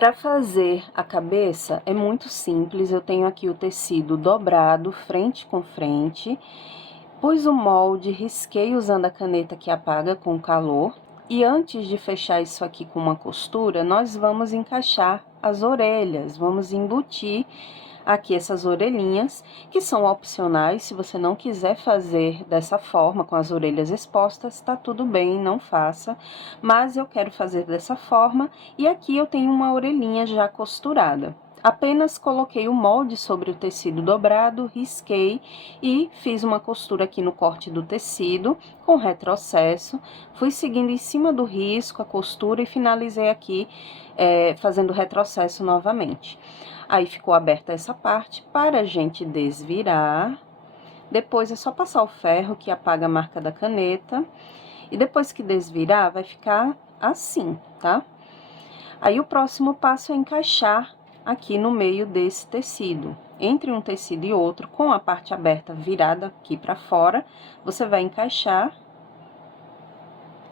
Para fazer a cabeça é muito simples, eu tenho aqui o tecido dobrado, frente com frente, pus o molde, risquei usando a caneta que apaga com calor, e antes de fechar isso aqui com uma costura, nós vamos encaixar as orelhas, vamos embutir aqui essas orelhinhas, que são opcionais. Se você não quiser fazer dessa forma, com as orelhas expostas, tá tudo bem, não faça. Mas eu quero fazer dessa forma, e aqui eu tenho uma orelhinha já costurada. Apenas coloquei o molde sobre o tecido dobrado, risquei e fiz uma costura aqui no corte do tecido, com retrocesso. Fui seguindo em cima do risco a costura e finalizei aqui, fazendo retrocesso novamente. Aí ficou aberta essa parte para a gente desvirar. Depois é só passar o ferro que apaga a marca da caneta. E depois que desvirar, vai ficar assim, tá? Aí o próximo passo é encaixar aqui no meio desse tecido. Entre um tecido e outro, com a parte aberta virada aqui para fora, você vai encaixar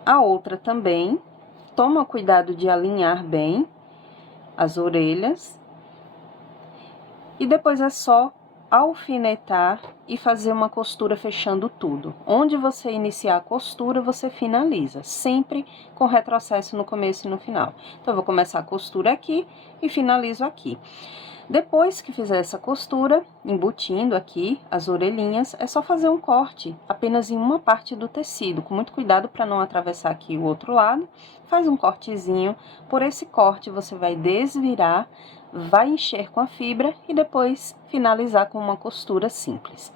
a outra também. Toma cuidado de alinhar bem as orelhas. E depois é só alfinetar e fazer uma costura fechando tudo. Onde você iniciar a costura, você finaliza, sempre com retrocesso no começo e no final. Então, eu vou começar a costura aqui e finalizo aqui. Depois que fizer essa costura, embutindo aqui as orelhinhas, é só fazer um corte apenas em uma parte do tecido, com muito cuidado para não atravessar aqui o outro lado. Faz um cortezinho, por esse corte você vai desvirar, vai encher com a fibra e depois finalizar com uma costura simples.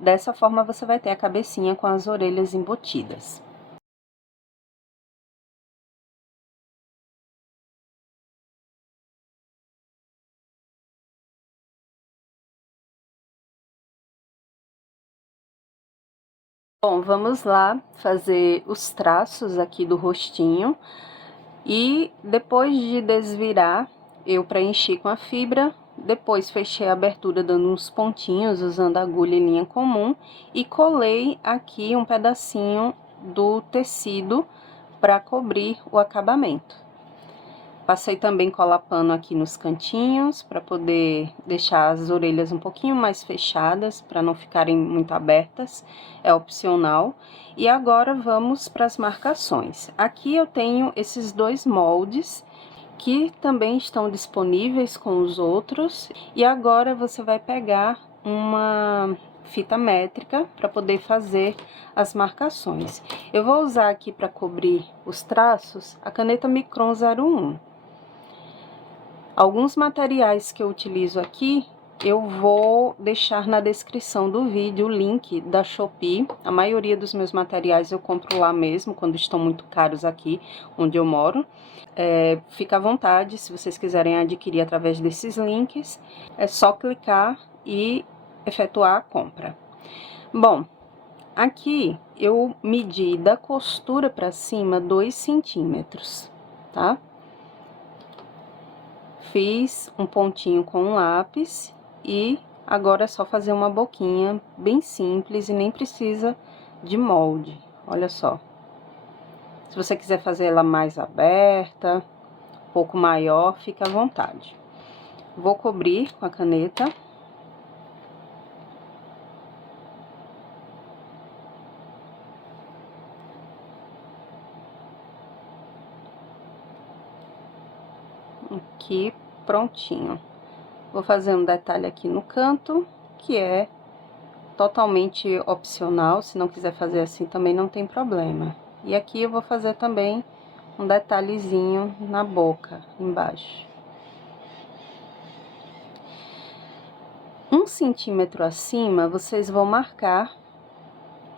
Dessa forma, você vai ter a cabecinha com as orelhas embutidas. Bom, vamos lá fazer os traços aqui do rostinho. E depois de desvirar, eu preenchi com a fibra, depois fechei a abertura dando uns pontinhos usando agulha e linha comum e colei aqui um pedacinho do tecido para cobrir o acabamento. Passei também cola pano aqui nos cantinhos para poder deixar as orelhas um pouquinho mais fechadas, para não ficarem muito abertas, é opcional. E agora vamos para as marcações. Aqui eu tenho esses dois moldes que também estão disponíveis com os outros. E agora você vai pegar uma fita métrica para poder fazer as marcações. Eu vou usar aqui para cobrir os traços a caneta Micron 01. Alguns materiais que eu utilizo aqui, eu vou deixar na descrição do vídeo o link da Shopee. A maioria dos meus materiais eu compro lá mesmo, quando estão muito caros aqui onde eu moro. Fica à vontade, se vocês quiserem adquirir através desses links, é só clicar e efetuar a compra. Bom, aqui eu medi da costura para cima 2 centímetros, tá? Fiz um pontinho com um lápis e agora é só fazer uma boquinha bem simples e nem precisa de molde, olha só. Se você quiser fazer ela mais aberta, um pouco maior, fica à vontade. Vou cobrir com a caneta. Aqui, prontinho. Vou fazer um detalhe aqui no canto, que é totalmente opcional. Se não quiser fazer assim, também não tem problema. E aqui eu vou fazer também um detalhezinho na boca, embaixo. 1 centímetro acima, vocês vão marcar,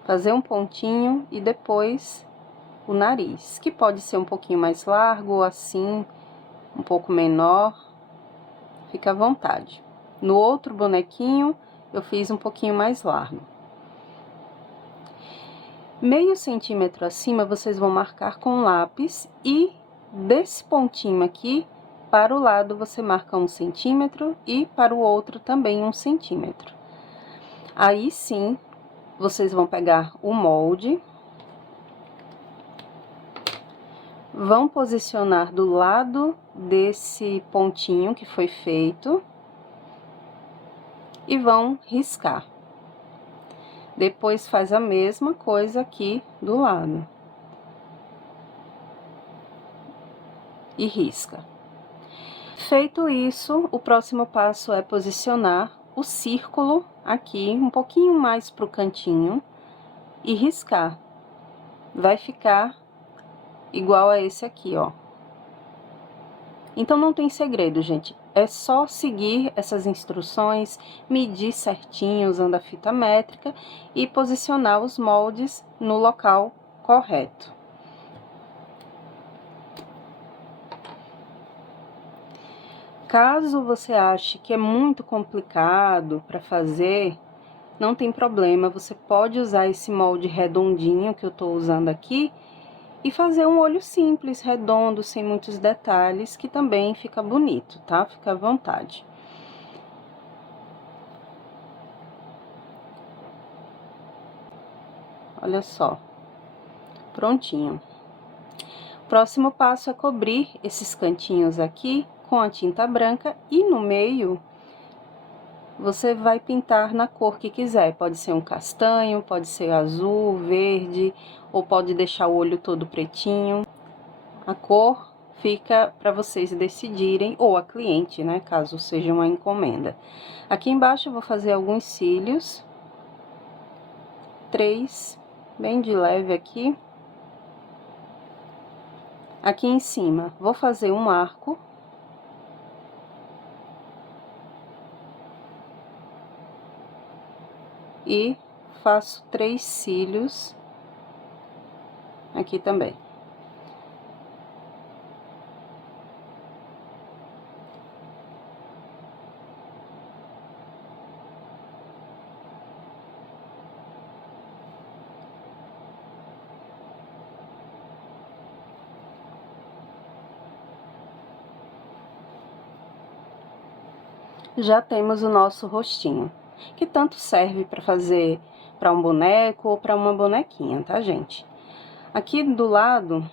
fazer um pontinho e depois o nariz, que pode ser um pouquinho mais largo ou assim, um pouco menor, fica à vontade. No outro bonequinho, eu fiz um pouquinho mais largo. Meio centímetro acima, vocês vão marcar com lápis e desse pontinho aqui, para o lado você marca 1 centímetro e para o outro também 1 centímetro. Aí sim, vocês vão pegar o molde, vão posicionar do lado desse pontinho que foi feito e vão riscar. Depois faz a mesma coisa aqui do lado. E risca. Feito isso, o próximo passo é posicionar o círculo aqui um pouquinho mais pro cantinho e riscar. Vai ficar igual a esse aqui, ó. Então não tem segredo, gente. É só seguir essas instruções, medir certinho usando a fita métrica e posicionar os moldes no local correto. Caso você ache que é muito complicado para fazer, não tem problema, você pode usar esse molde redondinho que eu tô usando aqui e fazer um olho simples, redondo, sem muitos detalhes, que também fica bonito, tá? Fica à vontade. Olha só, prontinho. Próximo passo é cobrir esses cantinhos aqui com a tinta branca e no meio você vai pintar na cor que quiser. Pode ser um castanho, pode ser azul, verde, ou pode deixar o olho todo pretinho. A cor fica para vocês decidirem, ou a cliente, né, caso seja uma encomenda. Aqui embaixo eu vou fazer alguns cílios. 3, bem de leve aqui. Aqui em cima, vou fazer um arco. E faço 3 cílios aqui também. Já temos o nosso rostinho, que tanto serve para fazer para um boneco ou para uma bonequinha, tá, gente? Aqui do lado,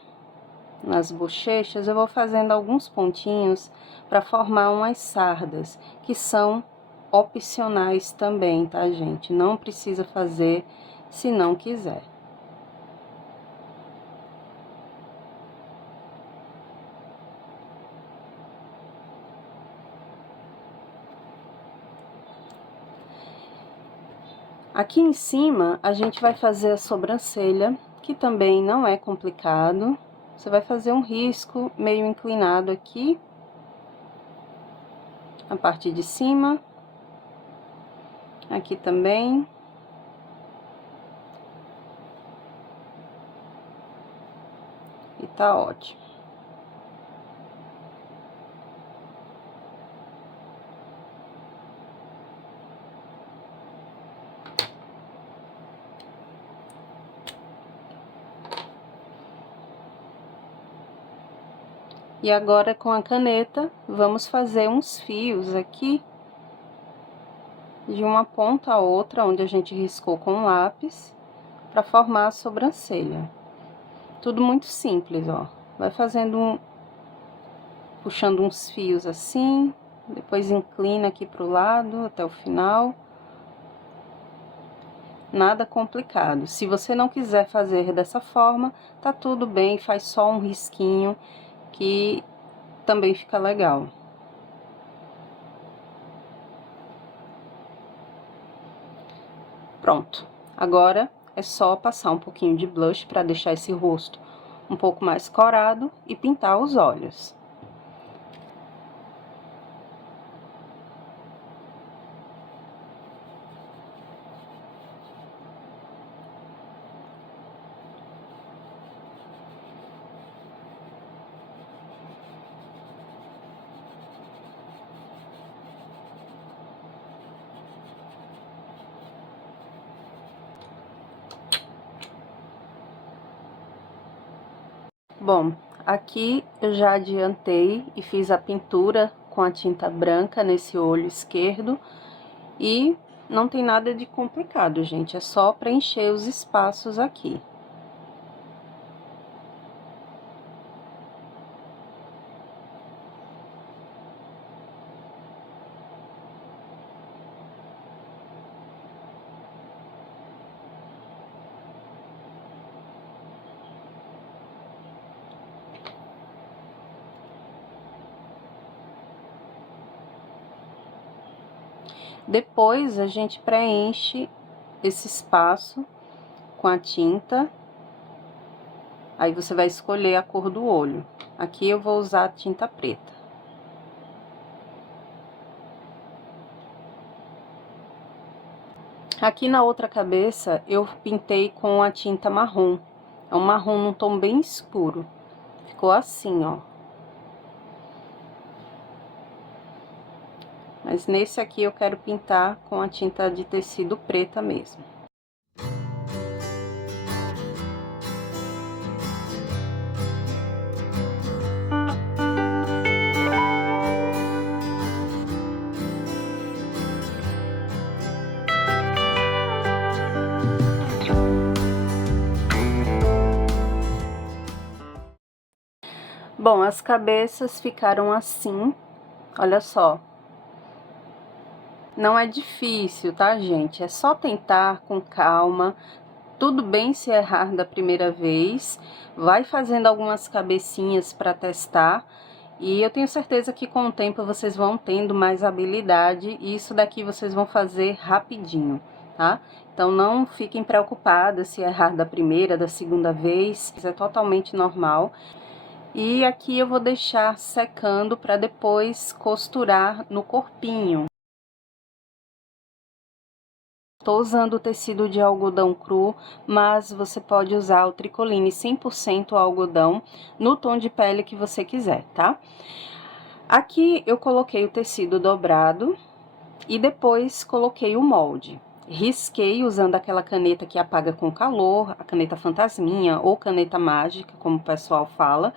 nas bochechas, eu vou fazendo alguns pontinhos para formar umas sardas, que são opcionais também, tá, gente? Não precisa fazer se não quiser. Aqui em cima, a gente vai fazer a sobrancelha, que também não é complicado. Você vai fazer um risco meio inclinado aqui, a parte de cima. Aqui também. E tá ótimo. E agora, com a caneta, vamos fazer uns fios aqui, de uma ponta a outra, onde a gente riscou com lápis, para formar a sobrancelha. Tudo muito simples, ó. Vai fazendo puxando uns fios assim, depois inclina aqui pro lado até o final. Nada complicado. Se você não quiser fazer dessa forma, tá tudo bem, faz só um risquinho, que também fica legal. Pronto. Agora é só passar um pouquinho de blush para deixar esse rosto um pouco mais corado e pintar os olhos. Bom, aqui eu já adiantei e fiz a pintura com a tinta branca nesse olho esquerdo e não tem nada de complicado, gente, é só preencher os espaços aqui. Depois, a gente preenche esse espaço com a tinta. Aí, você vai escolher a cor do olho. Aqui, eu vou usar a tinta preta. Aqui na outra cabeça, eu pintei com a tinta marrom. É um marrom num tom bem escuro. Ficou assim, ó. Mas nesse aqui eu quero pintar com a tinta de tecido preta mesmo. Bom, as cabeças ficaram assim, olha só. Não é difícil, tá, gente? É só tentar com calma. Tudo bem se errar da primeira vez. Vai fazendo algumas cabecinhas para testar. E eu tenho certeza que com o tempo vocês vão tendo mais habilidade. E isso daqui vocês vão fazer rapidinho, tá? Então não fiquem preocupadas se errar da primeira, da segunda vez. Isso é totalmente normal. E aqui eu vou deixar secando para depois costurar no corpinho. Estou usando o tecido de algodão cru, mas você pode usar o tricoline 100% algodão no tom de pele que você quiser, tá? Aqui eu coloquei o tecido dobrado e depois coloquei o molde. Risquei usando aquela caneta que apaga com calor, a caneta fantasminha ou caneta mágica, como o pessoal fala,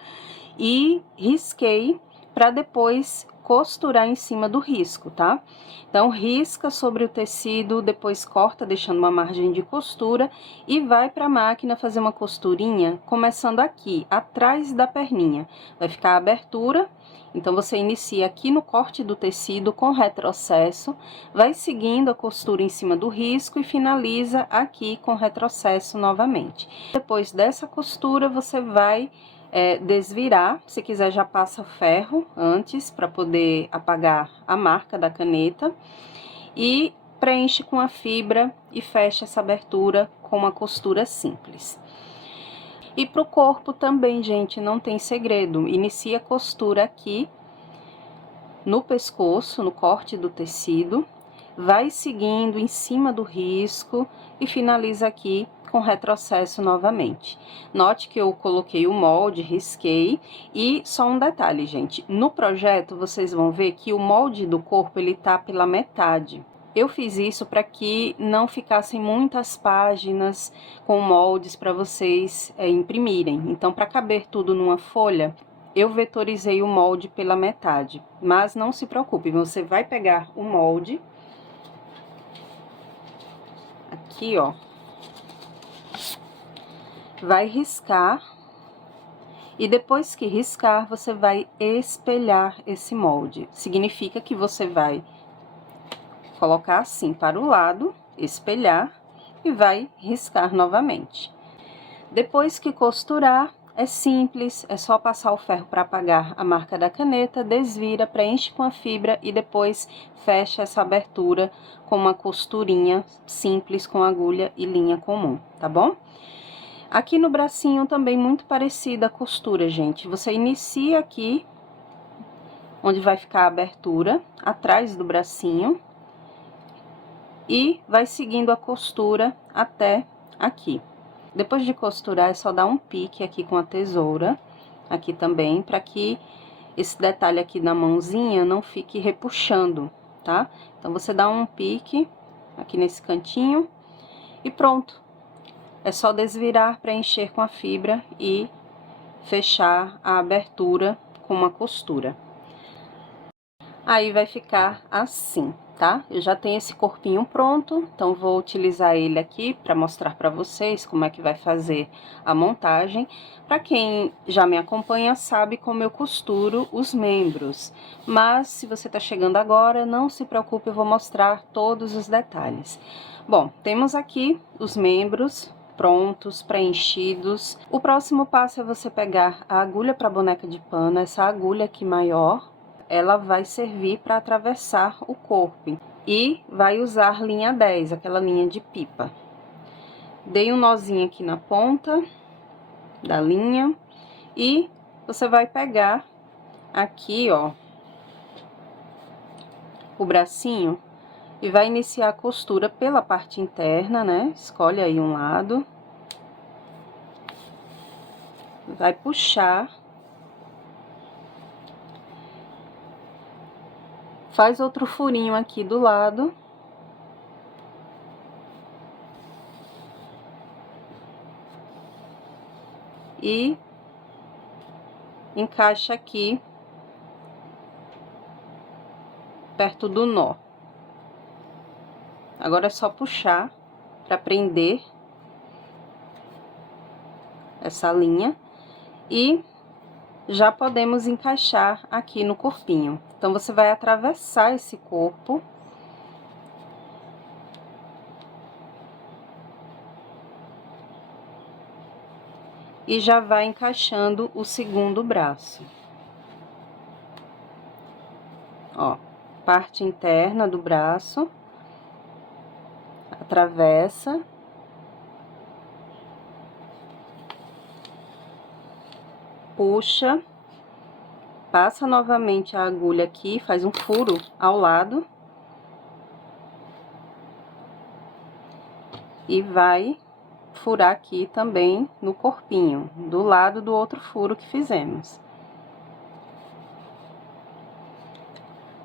e risquei para depois costurar em cima do risco, tá? Então, risca sobre o tecido, depois corta, deixando uma margem de costura e vai para a máquina fazer uma costurinha, começando aqui, atrás da perninha. Vai ficar a abertura, então você inicia aqui no corte do tecido com retrocesso, vai seguindo a costura em cima do risco e finaliza aqui com retrocesso novamente. Depois dessa costura, você vai desvirar, se quiser já passa ferro antes para poder apagar a marca da caneta e preenche com a fibra e fecha essa abertura com uma costura simples. E pro corpo também, gente, não tem segredo, inicia a costura aqui no pescoço, no corte do tecido, vai seguindo em cima do risco e finaliza aqui com retrocesso novamente. Note que eu coloquei o molde, risquei, e só um detalhe, gente, no projeto vocês vão ver que o molde do corpo ele tá pela metade. Eu fiz isso para que não ficassem muitas páginas com moldes para vocês imprimirem. Então, para caber tudo numa folha, eu vetorizei o molde pela metade. Mas não se preocupe, você vai pegar o molde aqui, ó. Vai riscar e depois que riscar, você vai espelhar esse molde. Significa que você vai colocar assim para o lado, espelhar e vai riscar novamente. Depois que costurar, é simples, é só passar o ferro para apagar a marca da caneta, desvira, preenche com a fibra e depois fecha essa abertura com uma costurinha simples com agulha e linha comum, tá bom? Aqui no bracinho também muito parecida a costura, gente. Você inicia aqui, onde vai ficar a abertura, atrás do bracinho, e vai seguindo a costura até aqui. Depois de costurar, é só dar um pique aqui com a tesoura, aqui também, para que esse detalhe aqui na mãozinha não fique repuxando, tá? Então, você dá um pique aqui nesse cantinho e pronto. É só desvirar, preencher com a fibra e fechar a abertura com uma costura. Aí, vai ficar assim, tá? Eu já tenho esse corpinho pronto, então vou utilizar ele aqui para mostrar para vocês como é que vai fazer a montagem. Para quem já me acompanha sabe como eu costuro os membros, mas se você tá chegando agora, não se preocupe, eu vou mostrar todos os detalhes. Bom, temos aqui os membros prontos, preenchidos. O próximo passo é você pegar a agulha para boneca de pano, essa agulha aqui maior, ela vai servir para atravessar o corpo. e vai usar linha 10, aquela linha de pipa. Dei um nozinho aqui na ponta da linha e você vai pegar aqui, ó, o bracinho e vai iniciar a costura pela parte interna, né? Escolhe aí um lado. Vai puxar. Faz outro furinho aqui do lado. E encaixa aqui perto do nó. Agora é só puxar para prender essa linha e já podemos encaixar aqui no corpinho. Então, você vai atravessar esse corpo e já vai encaixando o segundo braço. Ó, parte interna do braço, atravessa. Puxa, passa novamente a agulha aqui, faz um furo ao lado. E vai furar aqui também no corpinho, do lado do outro furo que fizemos.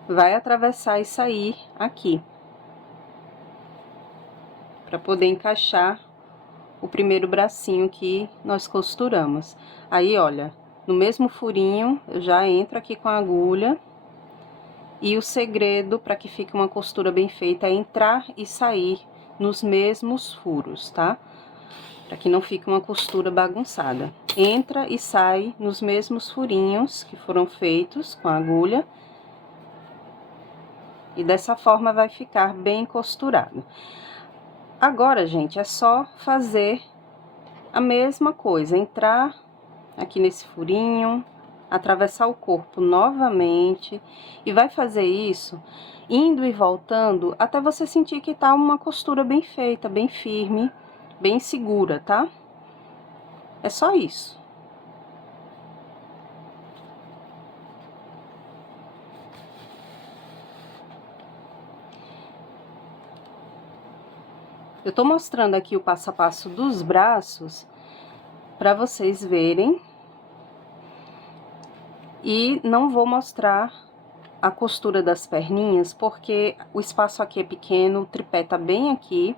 Vai atravessar e sair aqui, para poder encaixar o primeiro bracinho que nós costuramos. Aí, olha, no mesmo furinho, eu já entro aqui com a agulha. E o segredo, para que fique uma costura bem feita, é entrar e sair nos mesmos furos, tá? Para que não fique uma costura bagunçada. Entra e sai nos mesmos furinhos que foram feitos com a agulha. E dessa forma vai ficar bem costurado. Agora, gente, é só fazer a mesma coisa. Entrar aqui nesse furinho, atravessar o corpo novamente. E vai fazer isso indo e voltando até você sentir que tá uma costura bem feita, bem firme, bem segura, tá? É só isso. Eu tô mostrando aqui o passo a passo dos braços para vocês verem. E não vou mostrar a costura das perninhas, porque o espaço aqui é pequeno, o tripé tá bem aqui,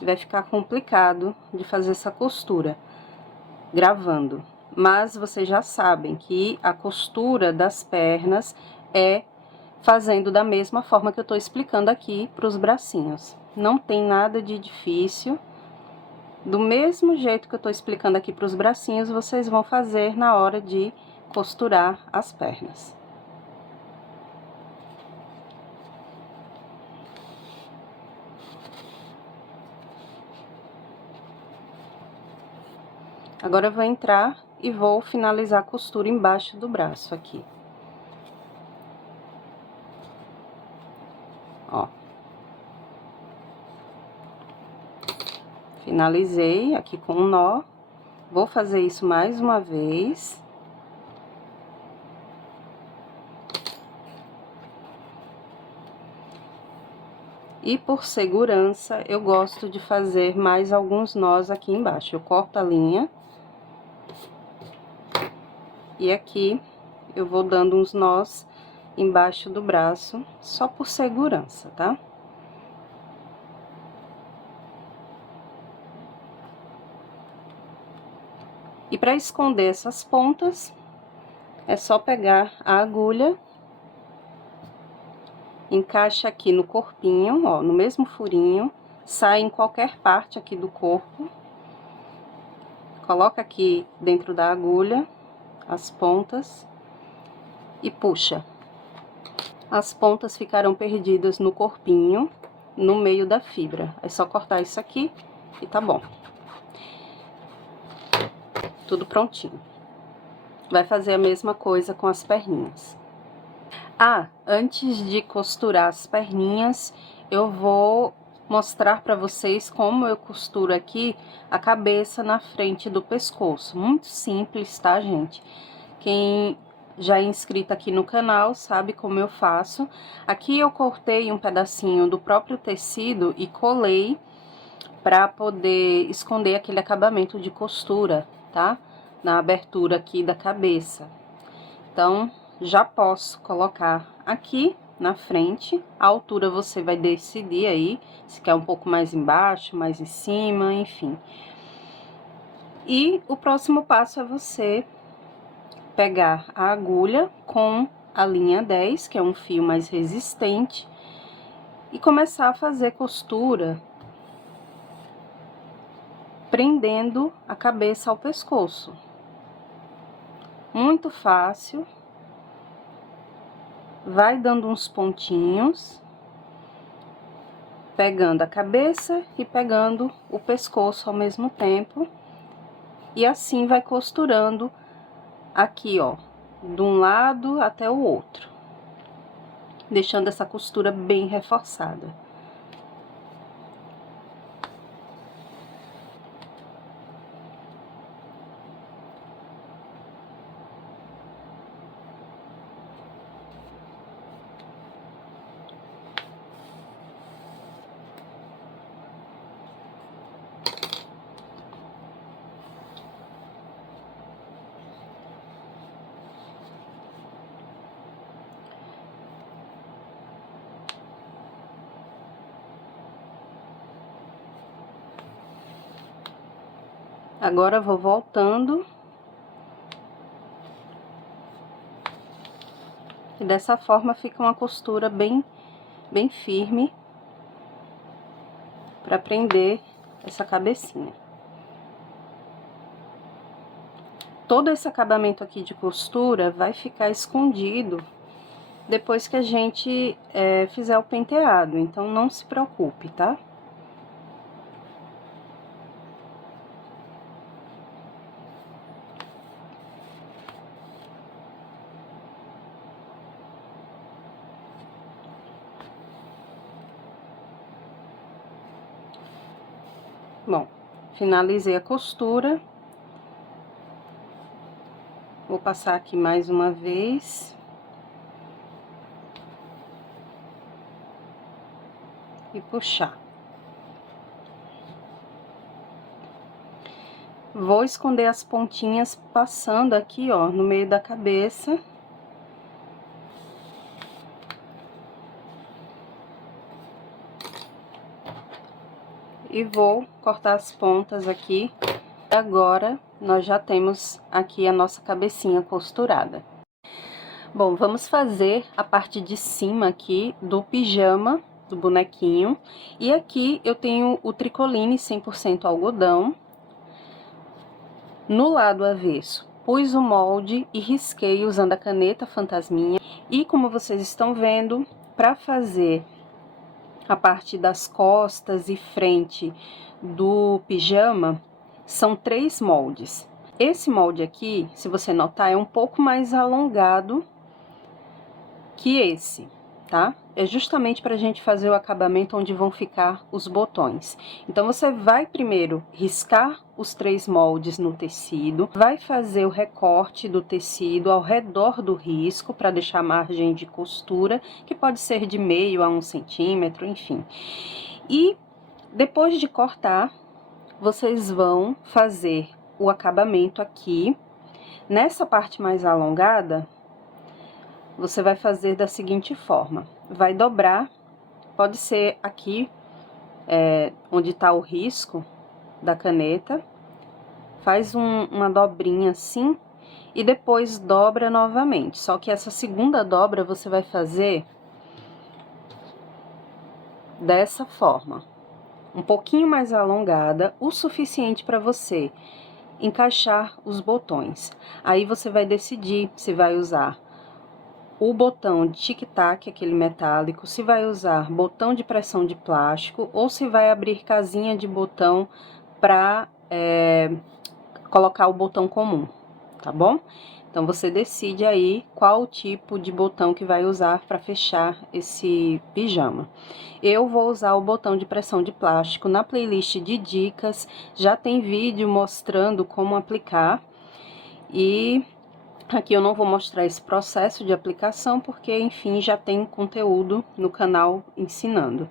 e vai ficar complicado de fazer essa costura gravando. Mas vocês já sabem que a costura das pernas é fazendo da mesma forma que eu tô explicando aqui para os bracinhos. Não tem nada de difícil. Do mesmo jeito que eu tô explicando aqui para os bracinhos, vocês vão fazer na hora de costurar as pernas. Agora eu vou entrar e vou finalizar a costura embaixo do braço aqui. Ó. Finalizei aqui com um nó. Vou fazer isso mais uma vez. E por segurança, eu gosto de fazer mais alguns nós aqui embaixo. Eu corto a linha. E aqui, eu vou dando uns nós embaixo do braço, só por segurança, tá? E para esconder essas pontas, é só pegar a agulha, encaixa aqui no corpinho, ó, no mesmo furinho, sai em qualquer parte aqui do corpo, coloca aqui dentro da agulha as pontas e puxa. As pontas ficarão perdidas no corpinho, no meio da fibra. É só cortar isso aqui e tá bom. Tudo prontinho. Vai fazer a mesma coisa com as perninhas. Ah, antes de costurar as perninhas, eu vou mostrar para vocês como eu costuro aqui a cabeça na frente do pescoço. Muito simples, tá, gente? Quem já é inscrito aqui no canal sabe como eu faço. Aqui eu cortei um pedacinho do próprio tecido e colei para poder esconder aquele acabamento de costura, tá? Na abertura aqui da cabeça. Então, já posso colocar aqui na frente. A altura você vai decidir aí, se quer um pouco mais embaixo, mais em cima, enfim. E o próximo passo é você pegar a agulha com a linha 10, que é um fio mais resistente, e começar a fazer costura prendendo a cabeça ao pescoço. Muito fácil. Vai dando uns pontinhos, pegando a cabeça e pegando o pescoço ao mesmo tempo. E assim vai costurando aqui, ó, de um lado até o outro, deixando essa costura bem reforçada. Agora, vou voltando. E dessa forma fica uma costura bem firme para prender essa cabecinha. Todo esse acabamento aqui de costura vai ficar escondido depois que a gente fizer o penteado, então não se preocupe, tá? Bom, finalizei a costura. Vou passar aqui mais uma vez. E puxar. Vou esconder as pontinhas passando aqui, ó, no meio da cabeça. E vou cortar as pontas aqui. Agora, nós já temos aqui a nossa cabecinha costurada. Bom, vamos fazer a parte de cima aqui do pijama, do bonequinho. E aqui eu tenho o tricoline 100% algodão. No lado avesso, pus o molde e risquei usando a caneta fantasminha. E como vocês estão vendo, para fazer a parte das costas e frente do pijama, são 3 moldes. Esse molde aqui, se você notar, é um pouco mais alongado que esse, tá? É justamente para a gente fazer o acabamento onde vão ficar os botões. Então, você vai primeiro riscar os 3 moldes no tecido, vai fazer o recorte do tecido ao redor do risco, para deixar a margem de costura, que pode ser de meio a 1 centímetro, enfim. E depois de cortar, vocês vão fazer o acabamento aqui. Nessa parte mais alongada, você vai fazer da seguinte forma: vai dobrar, pode ser aqui, onde tá o risco da caneta, faz uma dobrinha assim, e depois dobra novamente. Só que essa segunda dobra você vai fazer dessa forma, um pouquinho mais alongada, o suficiente para você encaixar os botões. Aí você vai decidir se vai usar o botão de tic-tac, aquele metálico, se vai usar botão de pressão de plástico ou se vai abrir casinha de botão para colocar o botão comum, tá bom? Então, você decide aí qual tipo de botão que vai usar para fechar esse pijama. Eu vou usar o botão de pressão de plástico. Na playlist de dicas já tem vídeo mostrando como aplicar. E aqui eu não vou mostrar esse processo de aplicação, porque, enfim, já tem conteúdo no canal ensinando.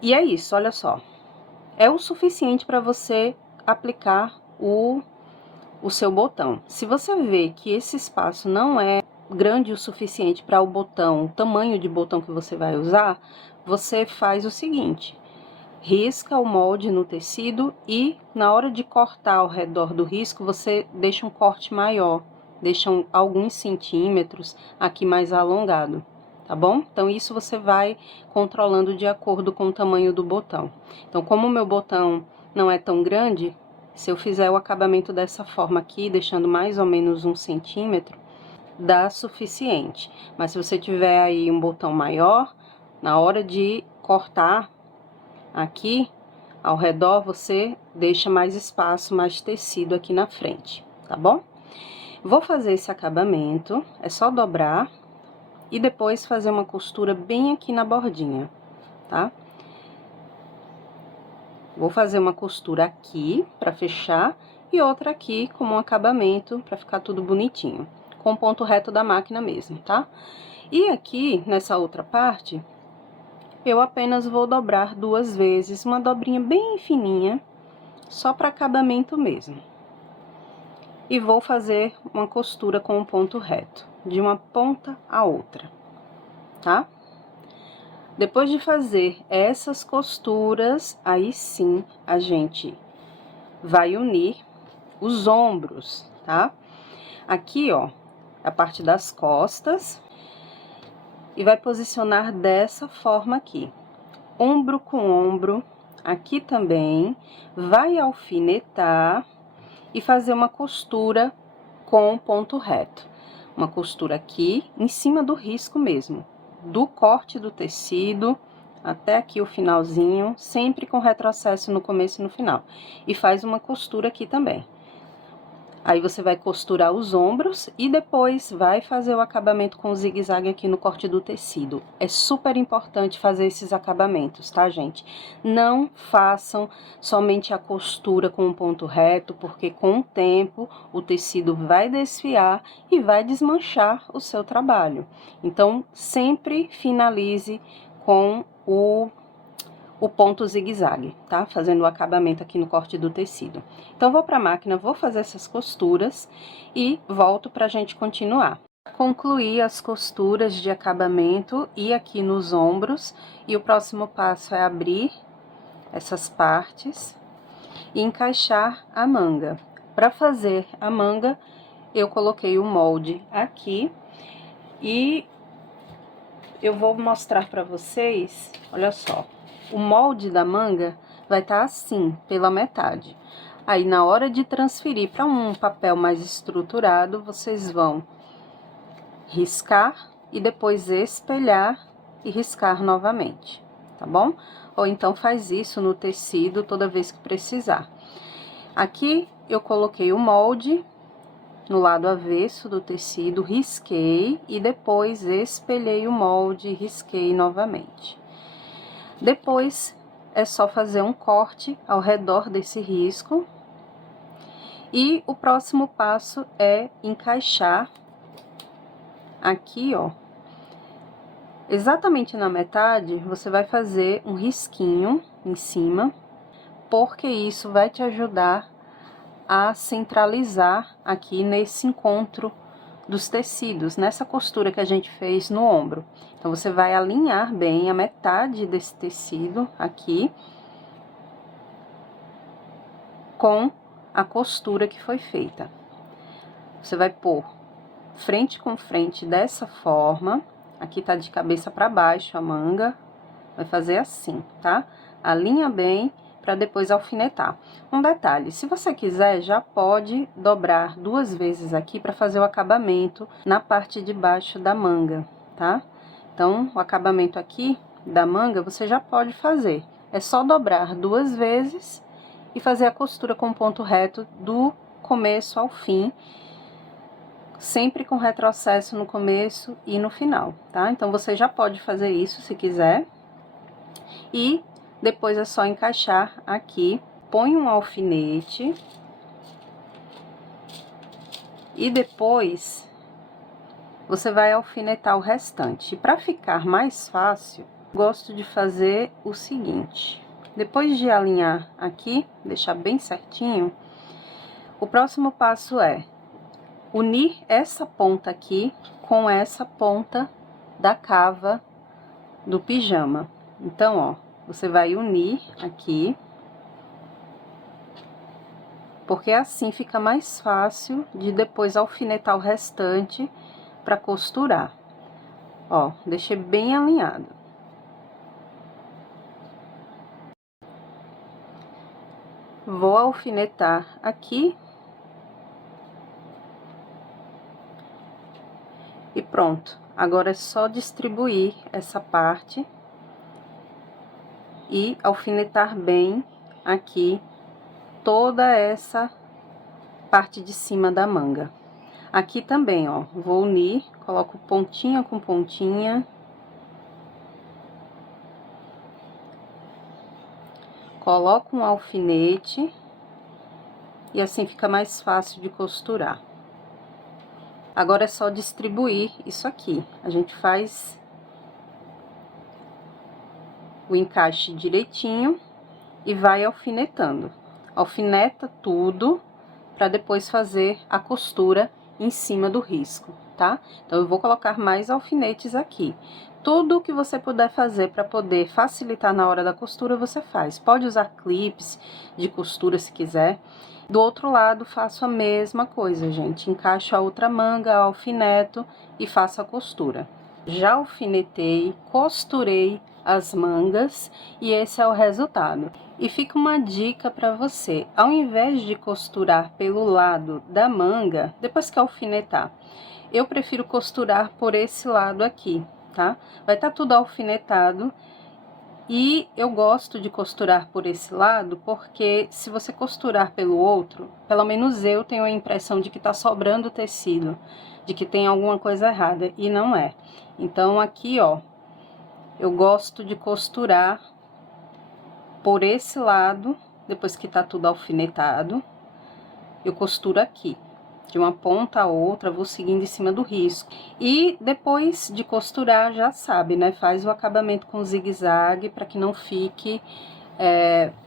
E é isso, olha só. É o suficiente para você aplicar o seu botão. Se você vê que esse espaço não é grande o suficiente para o botão, o tamanho de botão que você vai usar, você faz o seguinte: risca o molde no tecido e na hora de cortar ao redor do risco, você deixa um corte maior, deixa alguns centímetros aqui mais alongado, tá bom? Então, isso você vai controlando de acordo com o tamanho do botão. Então, como o meu botão não é tão grande, se eu fizer o acabamento dessa forma aqui, deixando mais ou menos 1 centímetro, dá suficiente. Mas se você tiver aí um botão maior, na hora de cortar aqui ao redor, você deixa mais espaço, mais tecido aqui na frente, tá bom? Vou fazer esse acabamento, é só dobrar e depois fazer uma costura bem aqui na bordinha, tá? Vou fazer uma costura aqui para fechar e outra aqui como um acabamento para ficar tudo bonitinho, com o ponto reto da máquina mesmo, tá? E aqui, nessa outra parte, eu apenas vou dobrar 2 vezes, uma dobrinha bem fininha, só para acabamento mesmo. E vou fazer uma costura com o ponto reto, de uma ponta a outra, tá? Depois de fazer essas costuras, aí sim a gente vai unir os ombros, tá? Aqui, ó, a parte das costas, e vai posicionar dessa forma aqui, ombro com ombro, aqui também, vai alfinetar e fazer uma costura com ponto reto. Uma costura aqui, em cima do risco mesmo, do corte do tecido até aqui o finalzinho, sempre com retrocesso no começo e no final. E faz uma costura aqui também. Aí, você vai costurar os ombros e depois vai fazer o acabamento com zigue-zague aqui no corte do tecido. É super importante fazer esses acabamentos, tá, gente? Não façam somente a costura com um ponto reto, porque com o tempo o tecido vai desfiar e vai desmanchar o seu trabalho. Então, sempre finalize com o ponto zigue-zague, tá? Fazendo o acabamento aqui no corte do tecido. Então, vou pra máquina, vou fazer essas costuras e volto pra gente continuar. Concluir as costuras de acabamento e aqui nos ombros, e o próximo passo é abrir essas partes e encaixar a manga. Para fazer a manga, eu coloquei o molde aqui e eu vou mostrar pra vocês, olha só. O molde da manga vai estar assim, pela metade. Aí, na hora de transferir para um papel mais estruturado, vocês vão riscar e depois espelhar e riscar novamente, tá bom? Ou então faz isso no tecido toda vez que precisar. Aqui eu coloquei o molde no lado avesso do tecido, risquei e depois espelhei o molde e risquei novamente. Depois, é só fazer um corte ao redor desse risco. E o próximo passo é encaixar aqui, ó. Exatamente na metade, você vai fazer um risquinho em cima, porque isso vai te ajudar a centralizar aqui nesse encontro dos tecidos, nessa costura que a gente fez no ombro. Então, você vai alinhar bem a metade desse tecido aqui com a costura que foi feita. Você vai pôr frente com frente dessa forma, aqui tá de cabeça para baixo a manga, vai fazer assim, tá? Alinha bem para depois alfinetar. Um detalhe, se você quiser, já pode dobrar 2 vezes aqui para fazer o acabamento na parte de baixo da manga, tá? Então, o acabamento aqui da manga, você já pode fazer. É só dobrar 2 vezes e fazer a costura com ponto reto do começo ao fim. sempre com retrocesso no começo e no final, tá? Então, você já pode fazer isso se quiser. E depois é só encaixar aqui, põe um alfinete. E depois, você vai alfinetar o restante. Para ficar mais fácil, gosto de fazer o seguinte. Depois de alinhar aqui, deixar bem certinho, o próximo passo é unir essa ponta aqui com essa ponta da cava do pijama. Então, ó, você vai unir aqui, porque assim fica mais fácil de depois alfinetar o restante para costurar. Ó, deixei bem alinhado. Vou alfinetar aqui. E pronto. Agora é só distribuir essa parte e alfinetar bem aqui toda essa parte de cima da manga. Aqui também, ó, vou unir, coloco pontinha com pontinha. Coloco um alfinete e assim fica mais fácil de costurar. Agora é só distribuir isso aqui. A gente faz o encaixe direitinho e vai alfinetando. Alfineta tudo para depois fazer a costura em cima do risco, tá? Então, eu vou colocar mais alfinetes aqui. Tudo que você puder fazer para poder facilitar na hora da costura, você faz. Pode usar clipes de costura se quiser. Do outro lado, faço a mesma coisa, gente. Encaixo a outra manga, alfineto e faço a costura. Já alfinetei, costurei as mangas e esse é o resultado. E fica uma dica para você: ao invés de costurar pelo lado da manga, depois que alfinetar, eu prefiro costurar por esse lado aqui, tá? Vai estar tudo alfinetado. E eu gosto de costurar por esse lado, porque se você costurar pelo outro, pelo menos eu tenho a impressão de que tá sobrando tecido, de que tem alguma coisa errada, e não é. Então, aqui, ó, eu gosto de costurar por esse lado, depois que tá tudo alfinetado, eu costuro aqui. De uma ponta a outra, vou seguindo em cima do risco. E depois de costurar, já sabe, né? Faz o acabamento com zigue-zague para que não fique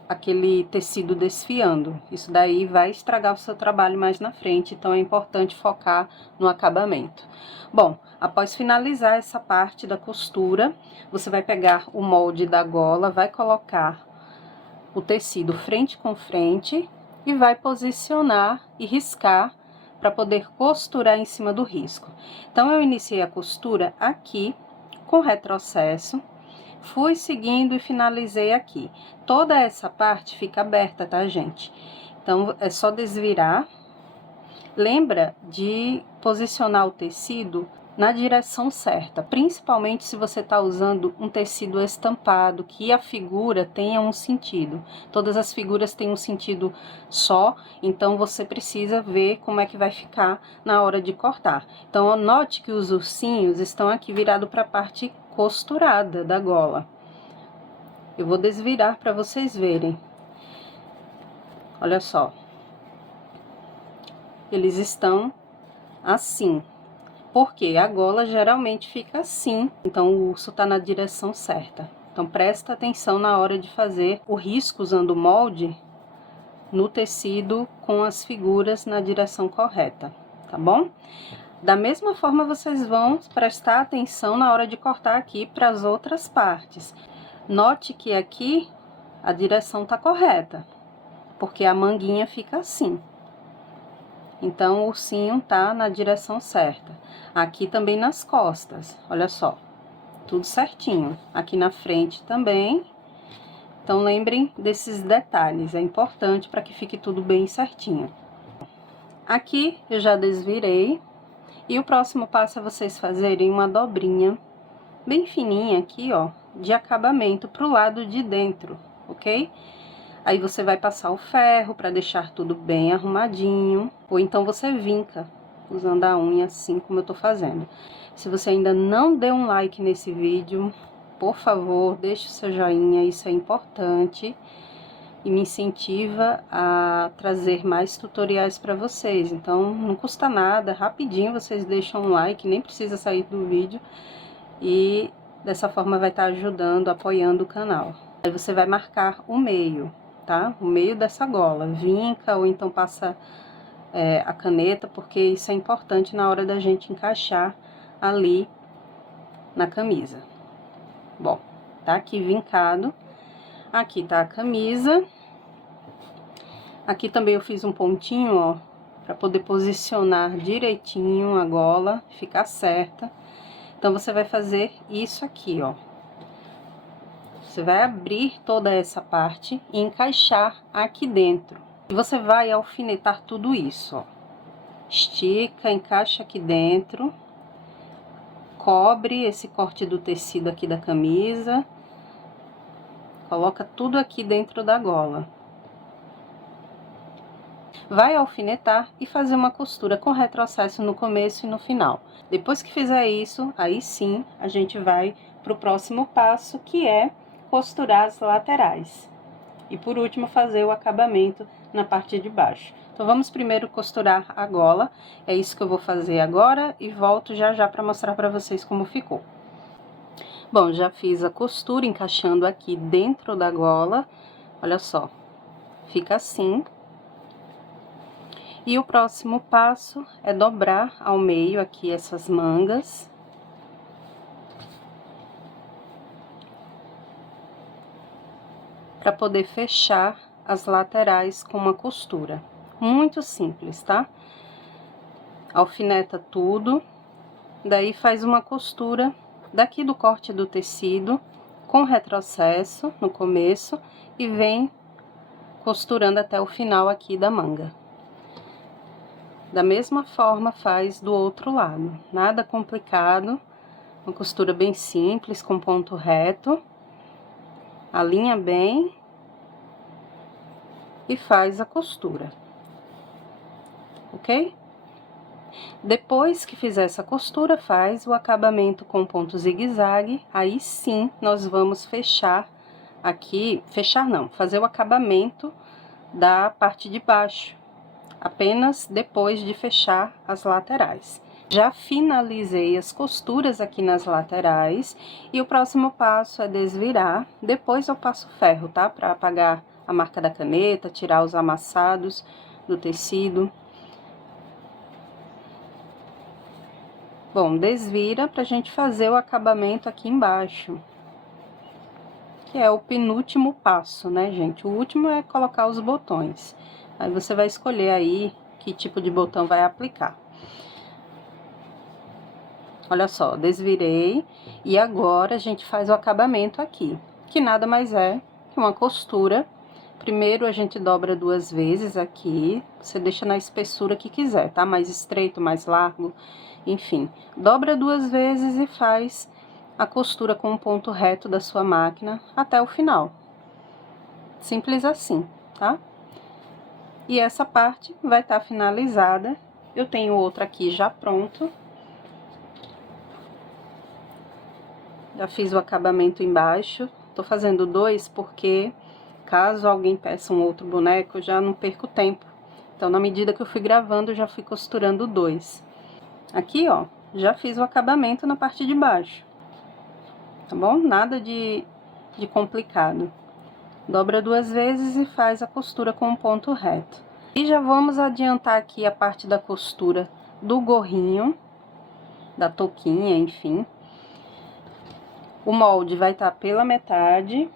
aquele tecido desfiando. Isso daí vai estragar o seu trabalho mais na frente, então é importante focar no acabamento. Bom, após finalizar essa parte da costura, você vai pegar o molde da gola, vai colocar o tecido frente com frente e vai posicionar e riscar para poder costurar em cima do risco. Então, eu iniciei a costura aqui, com retrocesso, fui seguindo e finalizei aqui. Toda essa parte fica aberta, tá, gente? Então, é só desvirar. Lembra de posicionar o tecido na direção certa, principalmente se você está usando um tecido estampado, que a figura tenha um sentido. Todas as figuras têm um sentido só, então você precisa ver como é que vai ficar na hora de cortar. Então, note que os ursinhos estão aqui virados para a parte costurada da gola. Eu vou desvirar para vocês verem. Olha só. Eles estão assim. Porque a gola geralmente fica assim, então o urso tá na direção certa. Então, presta atenção na hora de fazer o risco usando o molde no tecido com as figuras na direção correta, tá bom? Da mesma forma, vocês vão prestar atenção na hora de cortar aqui para as outras partes. Note que aqui a direção tá correta, porque a manguinha fica assim. Então, o ursinho tá na direção certa. Aqui também nas costas, olha só, tudo certinho. Aqui na frente também. Então, lembrem desses detalhes, é importante para que fique tudo bem certinho. Aqui eu já desvirei. E o próximo passo é vocês fazerem uma dobrinha bem fininha aqui, ó, de acabamento pro lado de dentro, ok? Aí, você vai passar o ferro para deixar tudo bem arrumadinho, ou então você vinca usando a unha assim como eu tô fazendo. Se você ainda não deu um like nesse vídeo, por favor, deixe o seu joinha, isso é importante e me incentiva a trazer mais tutoriais para vocês. Então, não custa nada, rapidinho vocês deixam um like, nem precisa sair do vídeo e dessa forma vai estar ajudando, apoiando o canal. Aí você vai marcar o meio, tá? O meio dessa gola, vinca ou então passa a caneta, porque isso é importante na hora da gente encaixar ali na camisa. Bom, tá aqui vincado, aqui tá a camisa. Aqui também eu fiz um pontinho, ó, pra poder posicionar direitinho a gola, ficar certa. Então, você vai fazer isso aqui, ó. Você vai abrir toda essa parte e encaixar aqui dentro. E você vai alfinetar tudo isso, ó. Estica, encaixa aqui dentro. Cobre esse corte do tecido aqui da camisa. Coloca tudo aqui dentro da gola. Vai alfinetar e fazer uma costura com retrocesso no começo e no final. Depois que fizer isso, aí sim, a gente vai para o próximo passo, que é costurar as laterais. E por último, fazer o acabamento na parte de baixo. Então, vamos primeiro costurar a gola. É isso que eu vou fazer agora e volto já já para mostrar para vocês como ficou. Bom, já fiz a costura encaixando aqui dentro da gola. Olha só, fica assim. E o próximo passo é dobrar ao meio aqui essas mangas. Para poder fechar as laterais com uma costura. Muito simples, tá? Alfineta tudo, daí faz uma costura daqui do corte do tecido, com retrocesso no começo, e vem costurando até o final aqui da manga. Da mesma forma faz do outro lado, nada complicado, uma costura bem simples, com ponto reto, alinha bem e faz a costura, ok? Depois que fizer essa costura, faz o acabamento com ponto zigue-zague, aí sim nós vamos fechar aqui, fechar não, fazer o acabamento da parte de baixo, apenas depois de fechar as laterais. Já finalizei as costuras aqui nas laterais e o próximo passo é desvirar, depois eu passo ferro, tá? Para apagar a marca da caneta, tirar os amassados do tecido. Bom, desvira pra gente fazer o acabamento aqui embaixo, que é o penúltimo passo, né, gente? O último é colocar os botões. Aí você vai escolher aí que tipo de botão vai aplicar. Olha só, desvirei e agora a gente faz o acabamento aqui, que nada mais é que uma costura. Primeiro a gente dobra 2 vezes aqui, você deixa na espessura que quiser, tá? Mais estreito, mais largo, enfim. Dobra 2 vezes e faz a costura com o ponto reto da sua máquina até o final. Simples assim, tá? E essa parte vai estar finalizada. Eu tenho outra aqui já pronto. Já fiz o acabamento embaixo. Tô fazendo 2 porque caso alguém peça um outro boneco, eu já não perco tempo. Então, na medida que eu fui gravando, eu já fui costurando 2. Aqui, ó, já fiz o acabamento na parte de baixo. Tá bom? Nada de complicado. Dobra 2 vezes e faz a costura com um ponto reto. E já vamos adiantar aqui a parte da costura do gorrinho, da touquinha, enfim. O molde vai estar pela metade.